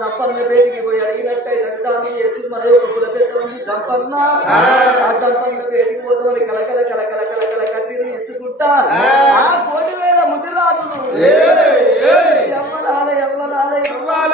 జంపన్న పేరుకి పోయి అడిగినట్టయితే దాన్ని వేసి మన యొక్క కుల పెద్దవాడిని జంపన్న ఆ జంపన్న పేరుకి పోతామని కలకల కలకల కలకల కట్టిని ఇసుకుంటా ఆ 1,000 ముదిరాజులు ఎవ్వలాల ఎవ్వలాల ఎవ్వలాల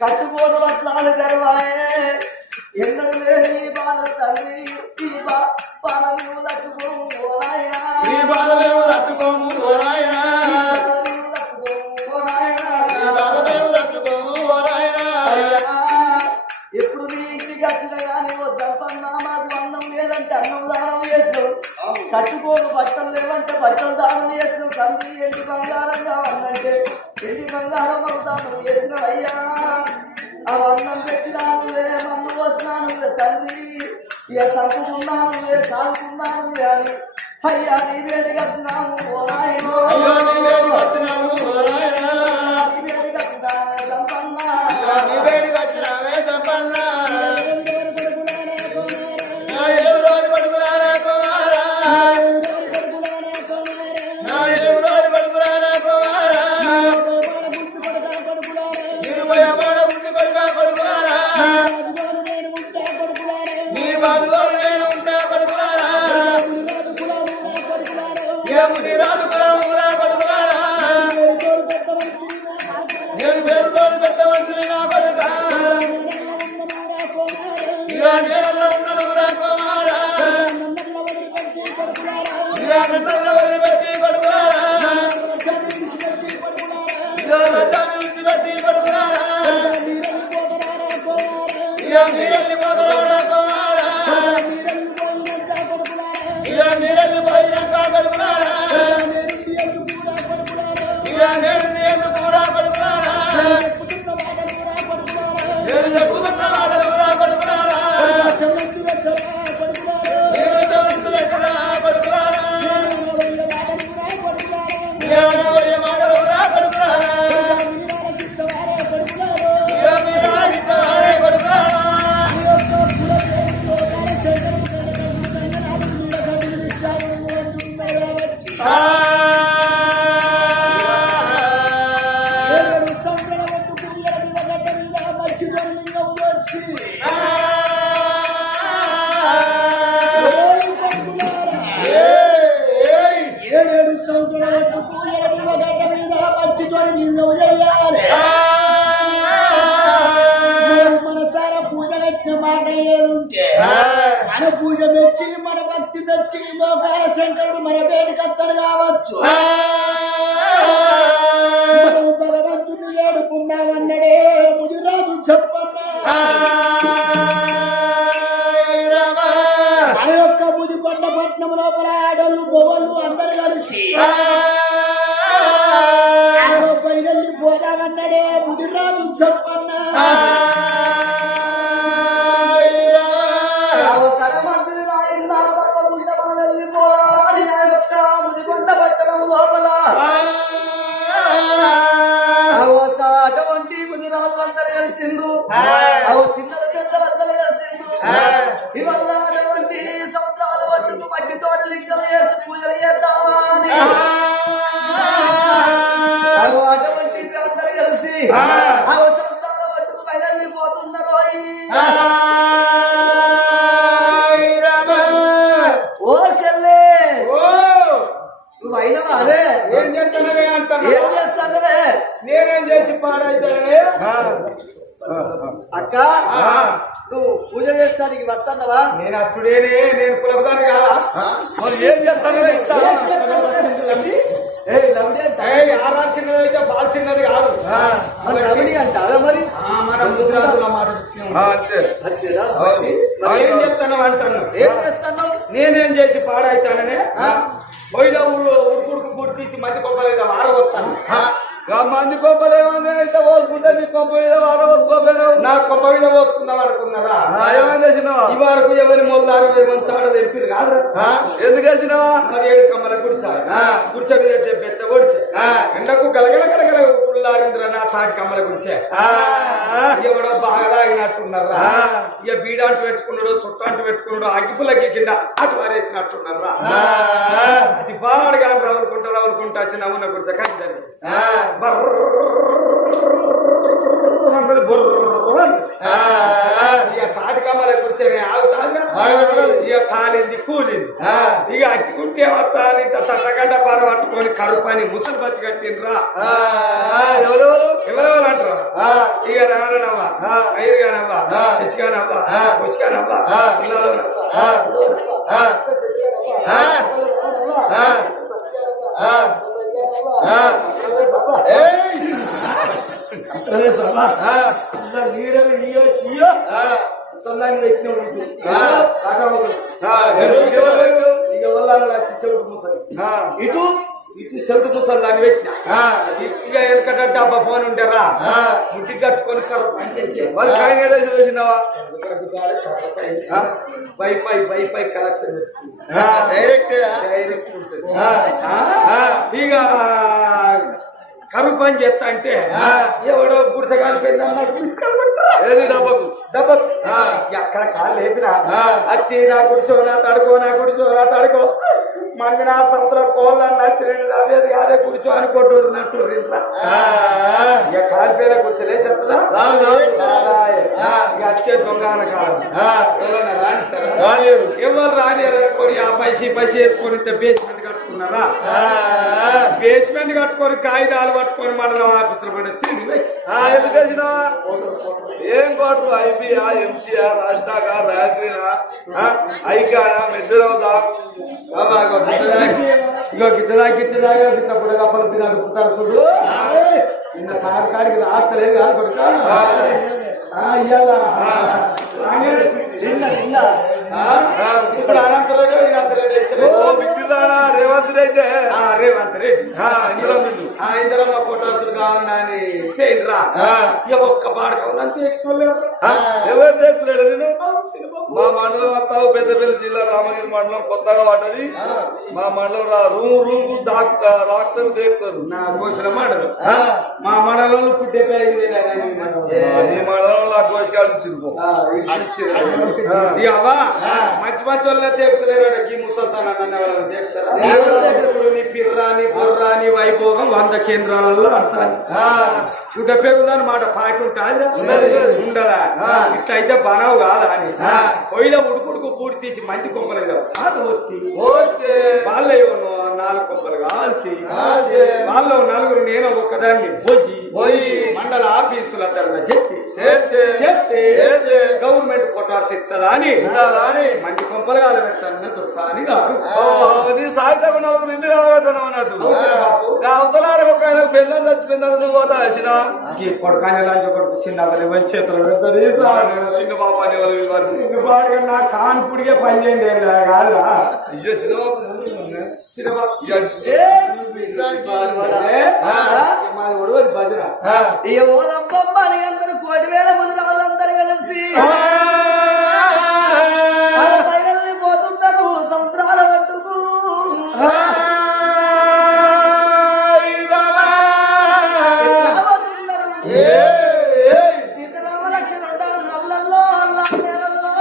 కట్టుకోడు వస్త్రాలు గర్వాయే ఎన్నడు లేని బాధ తల్లి ఈ బాధ మేము తట్టుకోము ఎప్పుడు నీ ఇంటికి వచ్చిన కానీ వద్దన్నా మాకు అన్నం లేదంటే అన్నం దానం చేసావు కట్టుకోడు బట్టలు లేవంటే బట్టలు దానం చేసావు తండ్రి ఎండి బంగారం కావాలంటే ఎండి బంగారం అవుతాను చేసిన అయ్యా అన్నం పెట్టినానులే మన్ను వస్తున్నానులే తండ్రి ఇక చదువుకున్నానులే సాగుకున్నాను అని అయ్యా నీ వేడికి వచ్చినాము ఓ నాయనో నీ వేడికి వచ్చినాము రాజు పూజ మెచ్చి మన భక్తి మెచ్చి మోకాల శంకరుడు మన వేడికత్తడు కావచ్చు. మనం భగవంతుని ఏడుకున్నామన్నడే ముదిరాజు చెప్పన్నా. మన యొక్క ముదికొండ పట్నం లోపల ఆడోళ్ళు పొగళ్ళు అందరు కలిసి పైనల్లి పోదామన్నడే ముదిరాజు చెప్పన్నా. అటువంటి ముదిరాజు అందరు కలిసిండ్రు, చిన్నలు పెద్దలందరూ కలిసిండ్రు. ఇవల్ల అటువంటి సంవత్సరాల పట్టుకు మట్టి తోట లింగం వేసి పూజలు చేద్దామా అని అటువంటి అందరు కలిసి సంవత్సరాల పట్టుకు బయలుపోతున్నారు. ఓ చెల్లే నువ్వు అయినవా అదే ఏం చేస్తానవే అంటాను. ఏం చేస్తానవే? నేనేం చేసి పాడైతానే అక్క నువ్వు పూజ చేస్తానికి వస్తానవా? నేను అచ్చుడేనే, నేను కులపదాన్ని కాదా. మరి ఏం చేస్తానో ఆరాలు చిన్నది అయితే బాల్ చిన్నది కాదు. రమణి అంటారా మరి? మన గుజరాతుల మాట ఏం చెప్తాను అంటాను. ఏం చేస్తాను? నేనేం చేసి పాడైతాననే పోయిన ఉడుకుడుకు గుర్తించి మంది కొబ్బరి వారవస్తాను. మంది కొబ్బలేమన్నా అయితే పోసుకుంటే నీ కొబ్బ మీద వారవోసుకోపోయినావు. నా కొబ్బ మీద పోసుకుందాం అనుకున్నారా? ఏమైనా వేసినావా? ఈ వరకు ఎవరి మొదలు 60 మంది సాడ తెలిపింది కాదు. ఎందుకు వేసినావా? 7 కమ్మల గుడిచా గుడిచ మీద పెద్ద గుడిచే ఎండకు గలగల గలగల ఉల్లారింద్ర నా తాటి కమ్మల గుడిచే ఎవడో బాగా తాగినట్టున్నారా? ఇక బీడాంటు పెట్టుకున్నాడు, చుట్టాంటు పెట్టుకున్నాడు, అగ్గిపులకి కింద అటు వారేసినట్టున్నారా? అది బాగా కానీ రవ్వుకుంటా వచ్చి నవ్వున గుడిచ కందని ఇక తాటి కమ్మల గుడిచే ఆగుతాది. ఇక కాలింది కూలింది. ఇక అట్టుకుంటే వస్తాను ఇంత తట్టగడ్డ పార పట్టుకొని కరుపని ముసలి బచ్చి కట్టిండ్రా. ఎవరెవరు అంటారు? ఇక రానవ్వా, ఐరుగానవ్వా, చచ్చిగానవ్వా, పుష్కానవ్వా, పిల్లలు ఇటు ఇటు చెరుకు ముసలి దాన్ని పెట్టిన. ఇక వెనకట డబ్బా ఫోన్ ఉంటారా ముట్టి కట్టుకొని పనిచేసి వేసినావా? వైఫై కలెక్షన్ డైరెక్ట్ ఉంటుంది. ఇక కరువు పని చేస్తా అంటే ఎవడో గుడిసెగాలి పెళ్ళి డబ్బకు డబ్బకు ఎక్కడ కాలు లేపినా వచ్చి నా గుడిసో నా తడుకో మంది నా సంవత్సర కోళ్ళని నచ్చిన అవేది కాదే కూర్చో అని కొట్టున్నట్టు ఇక కాలిపోయిన కూర్చోలే చెప్తుందా? ఇక వచ్చే దొంగన కాలం ఎవరు రానియరు అనుకోని ఆ పైసి వేసుకొని బేస్మెంట్ కట్టుకున్నారా? బేస్మెంట్ కట్టుకొని కాగితాలు పట్టుకొని మండలం ఆఫీసులు పడి తిరిగి ఎందుకు వచ్చినావా? ఏం కోటరు? ఐబియా, ఎంసీఆ, రాష్ట్రాగా, రాత్రినా, ఐకానా, మెస్సరవుతా ఇగో గిట్టదాగా గిట్టప్పుడు కప్పలు నడుపుతారు చూడు. నిన్న కాడికి రాత్రే కాదు కొడుక ఇప్పుడు అనంతరేడు రేవంత్ రెడ్డి రేవంత్ రెడ్డి ఇందిరమ్మ ఫోటోలు కావాలని చేయండిరా. ఇక ఒక్క పాడకం ఎవరు తెచ్చులేడు? నేను మా మండలం వస్తావు పెద్దపల్లి జిల్లా రామగిరి మండలం కొత్తగా పడ్డది. మా మండలం రూమ్ రాక్టర్ దేకుతారు. నా కోసిన మండలం మా మండలంలో పుట్టే మండలంలో కోసికాలు ఇచ్చింది. మంచి మంచి వాళ్ళ దేకుతలేరు. ఈ ముసల్తానని దేకుతారా? నీ పిర్రాని బొర్రాని వైభోగం 100 కేంద్రాలలో అంటారు. ఇక పెరుగుదాని మాట పాటి ఉంటుంది ఉండదా? ఇట్లా అయితే బనవు కాదా అని పొయ్యిలో ఉడుకుడుకు పూడి తీసి మంది కొమ్మలు వాళ్ళే 4 కొమ్మలు కాల్చి వాళ్ళు 4 నేను ఒక్కదాన్ని పోయి మండల ఆఫీసుల ధరణ చెప్పి గవర్నమెంట్ అవతారం ఇస్తుందా అని మంచి కొంపలు కాలు పెడతాను దొరసాని కాదు నీ సాహిత్యం నలుగురు ఇంటి కలబెడతాను అన్నట్టు అవతలాడు ఒక ఆయన పెళ్ళని చచ్చిపోయిందని నువ్వు పోతా వచ్చిన ఈ కొడుకానే లాంటి కొడుకు చిన్న వాళ్ళ చేతులు పెడుతుంది చిన్న బాబు అని వాళ్ళు చిన్నపాడుగా నా కాన్పుడిగే పని చేయండి కాదురా మాది ఒడవది భజన ఇక ఓదమ్మని అందరూ 1,000 ముదిరాళ్ళందరూ కలిసి పైరల్ని పోతుంటారు సముద్రాల మట్టుకు సీతారామ లక్ష్మణ ఉంటారు నల్లల్లో అల్లా నేరల్లో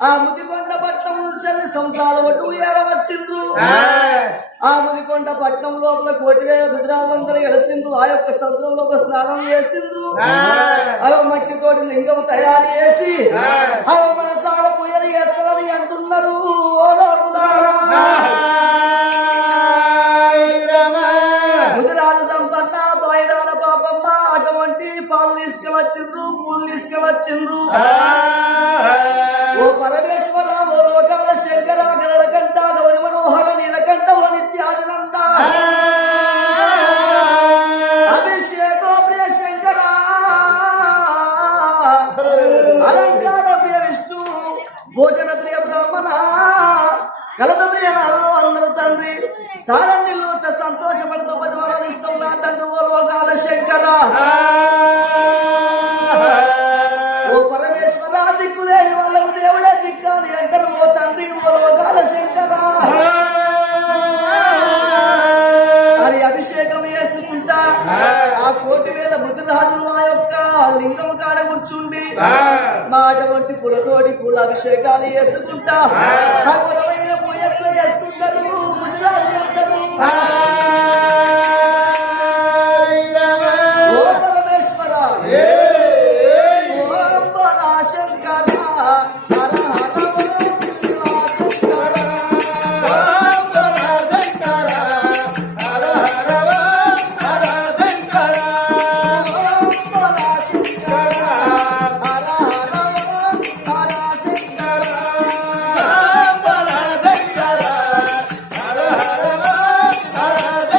ఆ ముదికొండ పట్నం చల్లి సంతాల ఒడ్డు ఏరవచ్చిండ్రు ఆ ముదికొండ పట్నం లోపల 1,000 ముదిరాజులందరూ కలిసిండ్రు ఆ యొక్క సముద్రం లోపల స్నానం చేసిండ్రు అవ మట్టితోటి లింగం తయారు చేసి అవ మనసార పూజలు చేస్తారని అంటున్నారు ఓ లోపులారా ముదిరాజు సంపన్న బయరాల పాపమ్మ అటువంటి పాలు తీసుకువచ్చిండ్రు పూలు తీసుకువచ్చిండ్రు ఓ పరమేశ్వర ఓ లోకాల శంకర గరళకంఠ గౌరి మనోహర నీలకంఠ ఓ నిత్యానంద అభిషేకో ప్రియ శంకర అలంకార ప్రియ విష్ణు భోజన ప్రియ బ్రాహ్మణ కలత ప్రియ నాలో అందరూ తండ్రి సారణ్యులు సంతోషపడుతూ 10 వరాలు ఇస్తున్నా తండ్రి ఓ లోకాల శంకర ఓ పరమేశ్వర దిక్కులేని వాళ్ళకు దేవుడే దిక్కాని అంటారు ఓ తండ్రి ఓ లోకాల శంకర అని అభిషేకం చేసుకుంటా ఆ 1,000 ముదిరాజులు ఆ యొక్క లింగము కాడ కూర్చుండి మా అటువంటి పూలతోటి పూల అభిషేకాలు చేసుకుంటా ఆ గురమైన పూజలు చేస్తుంటారు ముదిరాజులు అంటారు ఓ పరమేశ్వర ఓం బలా శంకర హర హర ఓం శివ శంకర ఓం బలా శంకర హర హర ఓం హర శంకర ఓం బలా శంకర హర హర ఓం హర శంకర ఓం బలా శంకర హర హర ఓం హర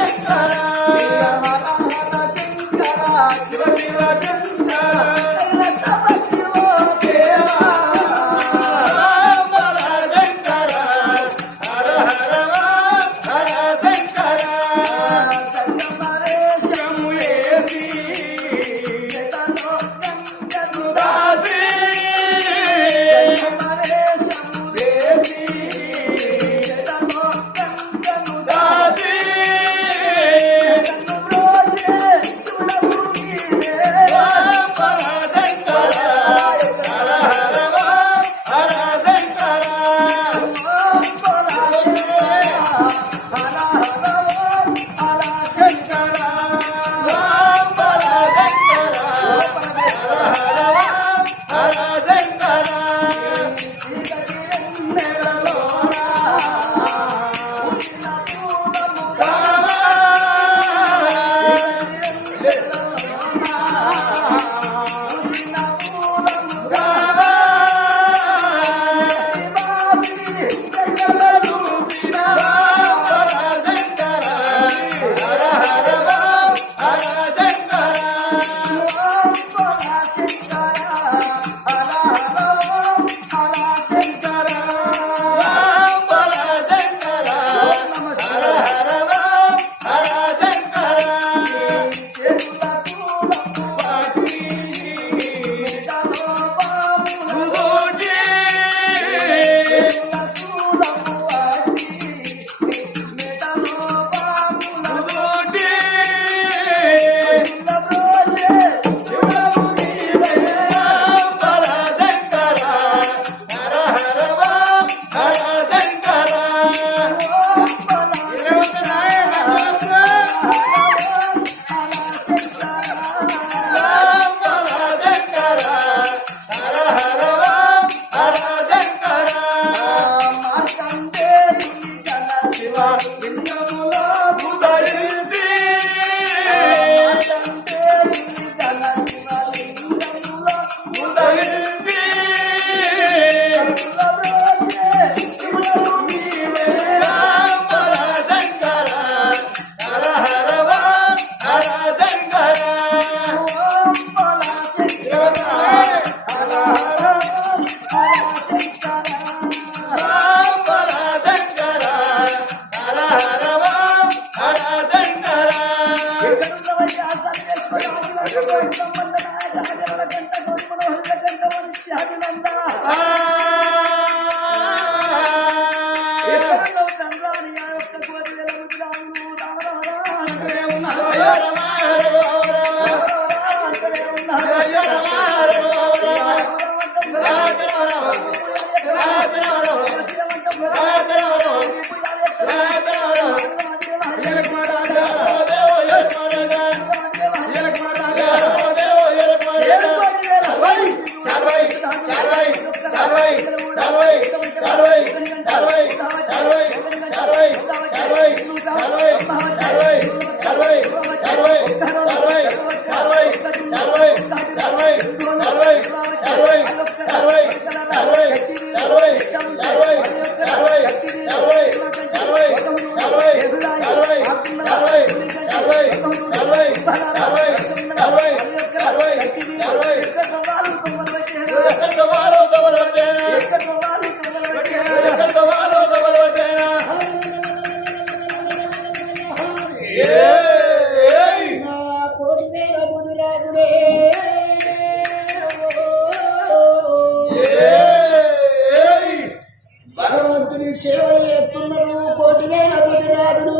భగవంతుని సేవలు చేస్తున్నారు కోటి వేల బుధిరాజులు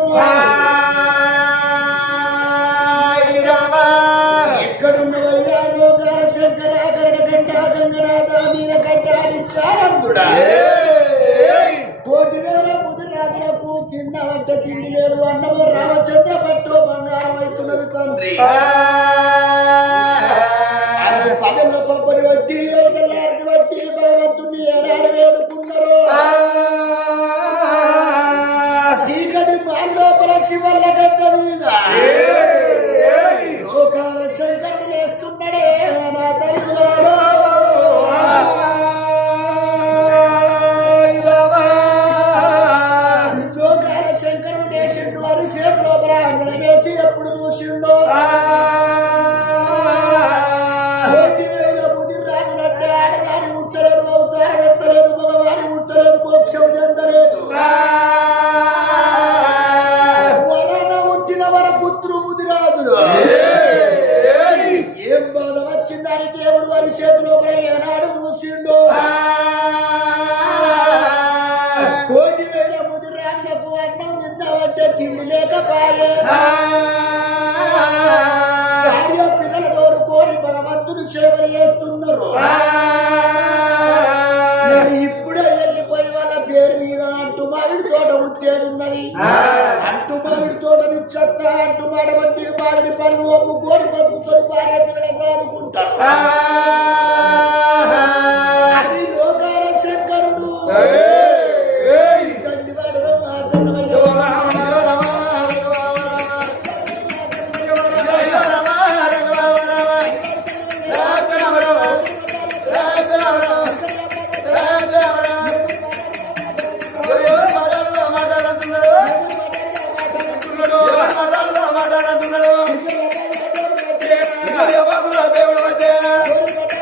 ఎక్కడున్న లోకాల శంకరాకరణ కంఠాగంగనాథ మీర కంఠాలిచ్చారంతుడా కోటి వేల బుధిరాజులకు తిన్నవంట తిండి లేదు అన్నము రామచంద్ర పట్టు బంగారం అవుతున్నది తండ్రి పగల్లో కొబ్బరి బట్టి ఎవరికి బట్టి భగవంతుని ఏనాడు వేడుకున్నారు చీకటి లోపల శివల్ల గడ్డ మీద లోకాల శంకరుడు వేస్తున్నాడే నా తల్లులారో లోకాల శంకరుడు వేసిండు వారి చేతి లోపల అంగన వేసి ఎప్పుడు చూసిండో ఆడదారి ముట్టలేదు అవుతారు ఎత్తలేదు మగవారి ముట్టలేదు మోక్షం చెందలేదు వరణ ముట్టిన వర పుత్రు ముదిరాజులు ఏం బాధ వచ్చిందని దేవుడు వారి చేతిలో ఏనాడు చూసిండో కోటి వేల ముదిరాజులకు అన్నం తిందామంటే తిండి లేకపోయే పిల్లలతో కోరి భగవంతుని సేవలు చేస్తున్నారు ఇప్పుడే వెళ్ళిపోయి వాళ్ళ పేరు మీద అంటు మామిడి తోట ఉట్టేదున్నది అంటు మామిడి తోట నిచ్చత్త అంటు మాడబట్టి మామిడి పనులు ఒప్పు కోరి బతుకుతారు భార్య పిల్లలు చదువుకుంటారు అది లోకాల శంకరుడు తండ్రి వాడు దేవుడు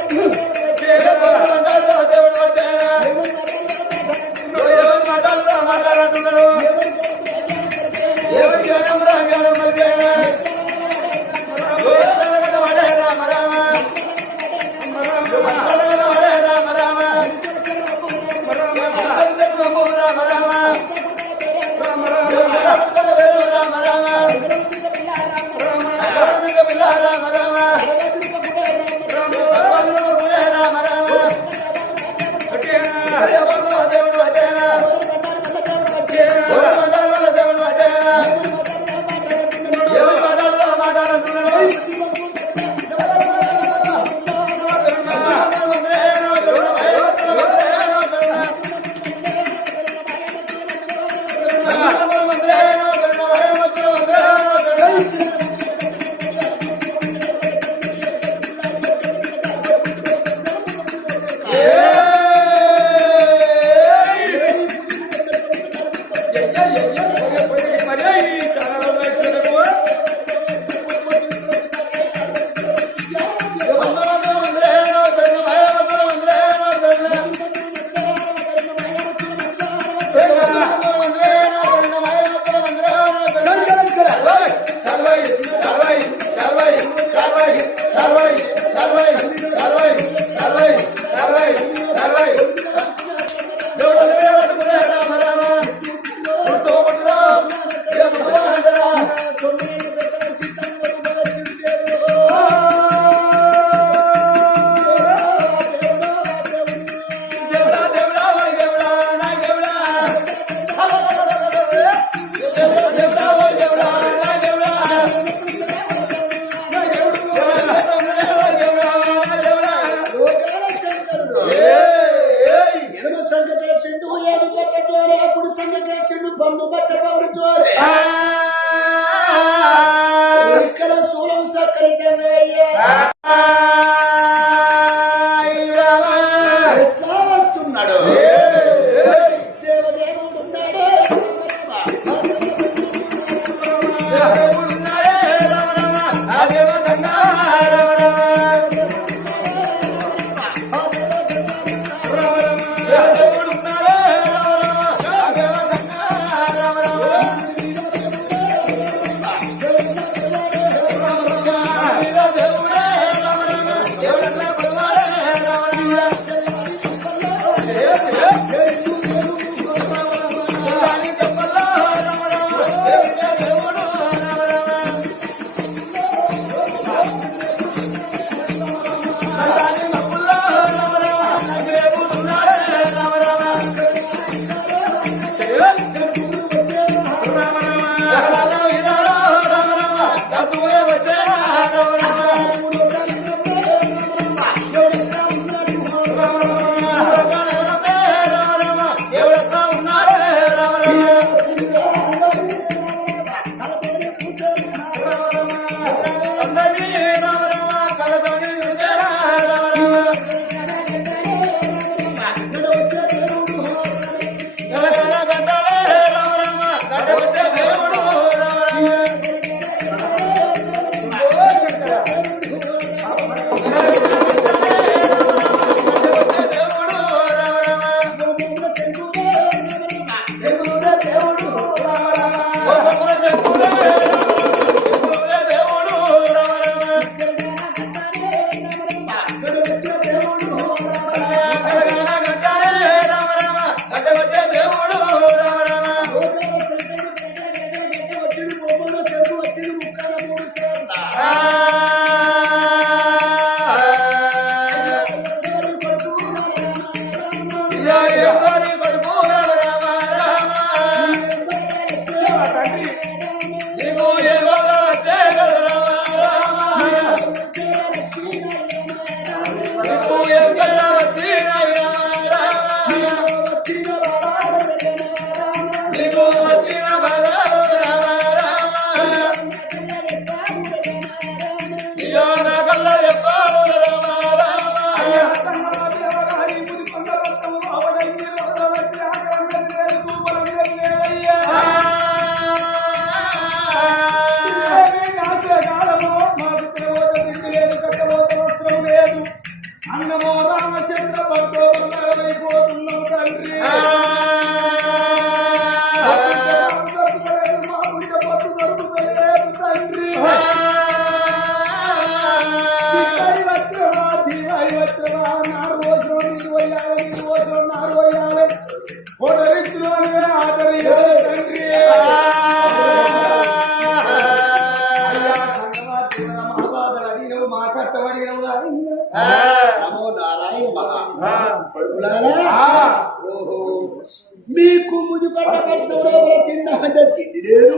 మీకు ముదిపట్ట పట్టణం లోపల తిన్నామంటే తిండి లేదు.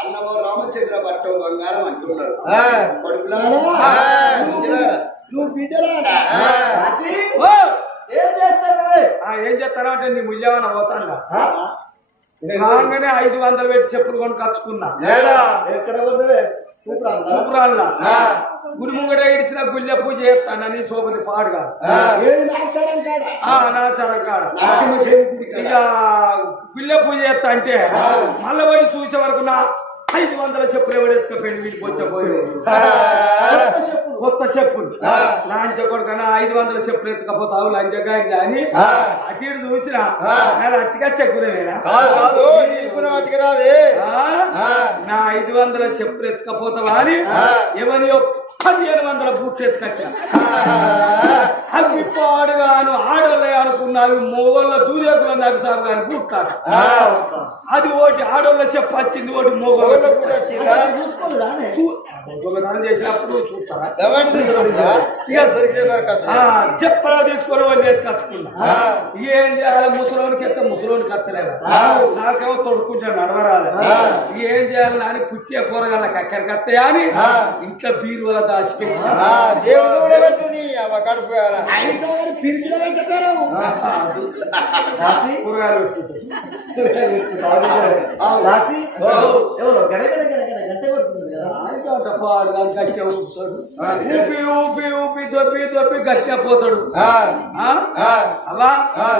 అన్నమో రామచంద్ర పట్టం బంగారం అంటున్నారు. నువ్వు బిడ్డలాడా ఏం చేస్తారా అంటే నీ ముల్యమన పోతాను రాగానే 500 పెట్టి చెప్పులు కొని కచ్చుకున్నా. ఎక్కడ పోతుంది సూపరాల్లా గుడి ముంగడ ఇడిసిన గుళ్ళె పూజ చేస్తానని సోపతి పాడుగా నాచారం కాడ ఇక గుళ్ళె పూజ చేస్తా అంటే మళ్ళీ పోయి చూసే వరకు నా 500 చెప్పులు ఎవడు ఎత్తుకపోయింది వీడికి వచ్చపోయి కొత్త చెప్పులు లాంచ కొడుకన్నా 500 చెప్పులు ఎత్తుకపోతావు లంచగా అని అటు ఇటు చూసిన అట్టిగా చెప్పులేనా నా 500 చెప్పులు ఎత్తుకపోతావా అని ఎవరియో 1500 బూట్లు ఎత్తుకొచ్చా. అవి పాడుగాను ఆడోళ్ళే అనుకున్నావి మొగోళ్ళ దూరేకుల నాకు సాగు కానీ బూట్లాడు. అది ఒకటి ఆడోళ్ళ చెప్పు వచ్చింది, ఒకటి మొగోళ్ళ దొంగతనం చేసినప్పుడు చూస్తారా చెప్పలా తీసుకొని వాళ్ళు వేసుకొచ్చుకున్నా. ఏం చేయాలి ముసలోనికి ఎత్తే ముసలోనికి ఎత్తలేదా, నాకేమో తొడుకుంటాను నడవరాలి. ఏం చేయాలి నాని పుట్టే కూరగాయలకు అక్కడికి వస్తాయా అని ఇంట్లో బీరువల దాచిపెట్టి కూరగాయలు ఊపి ఊపి దొబ్బి దొబ్బి గట్టిగా పోతాడు. అవా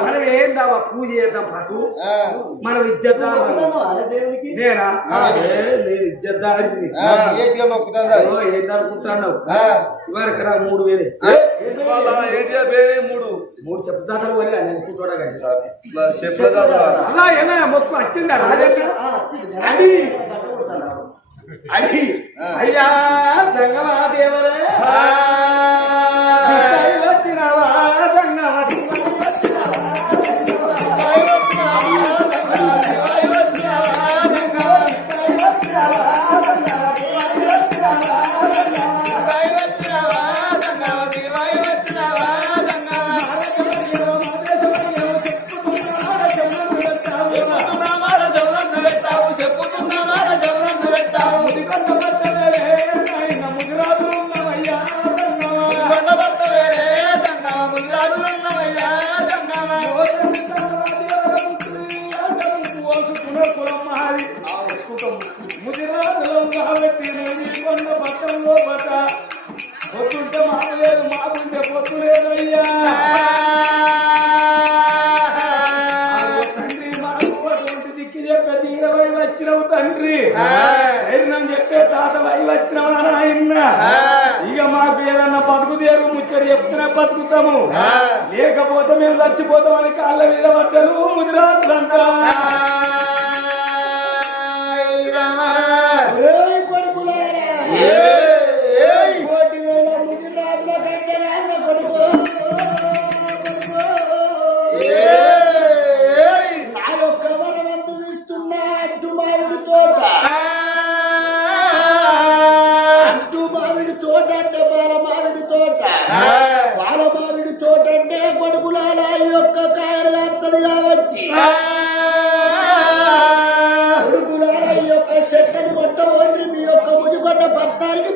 మనం ఏందవా పూజ చేద్దాం పట్టు మనం ఇజ్జద్దాం. నేనా నేను ఇజ్జద్దారి ఏంటనుకుంటున్నావు ఇవరకు రా 3000 మూడు చెప్తాను అలా ఏనా మొక్కు వచ్చిందా రాజేంద్ర అది అని అయ్యా సంగమా దేవరే వచ్చినవా సంగమా తండ్రి చెప్పే తాత వై వచ్చినావు నాయన ఇక మాకు ఏదన్నా బతుకు తీరు ముచ్చడి చెప్తూనే బతుకుతాము లేకపోతే మేము చచ్చిపోతామని కాళ్ళ మీద పడ్డారు ముదిరాజులంతా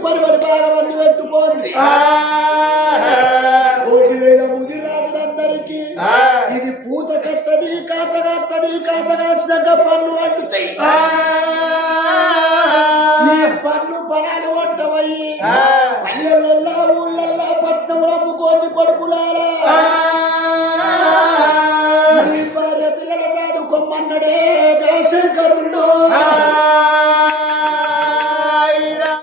పరిబడి బాగా పెట్టుకోండి ముదిరాజులందరికీ ఇది పూత కట్టది కాత కట్టది కాత కాసినాక పన్ను వండుతాయి ఈ పన్ను పొలాలు వంటవయ్యి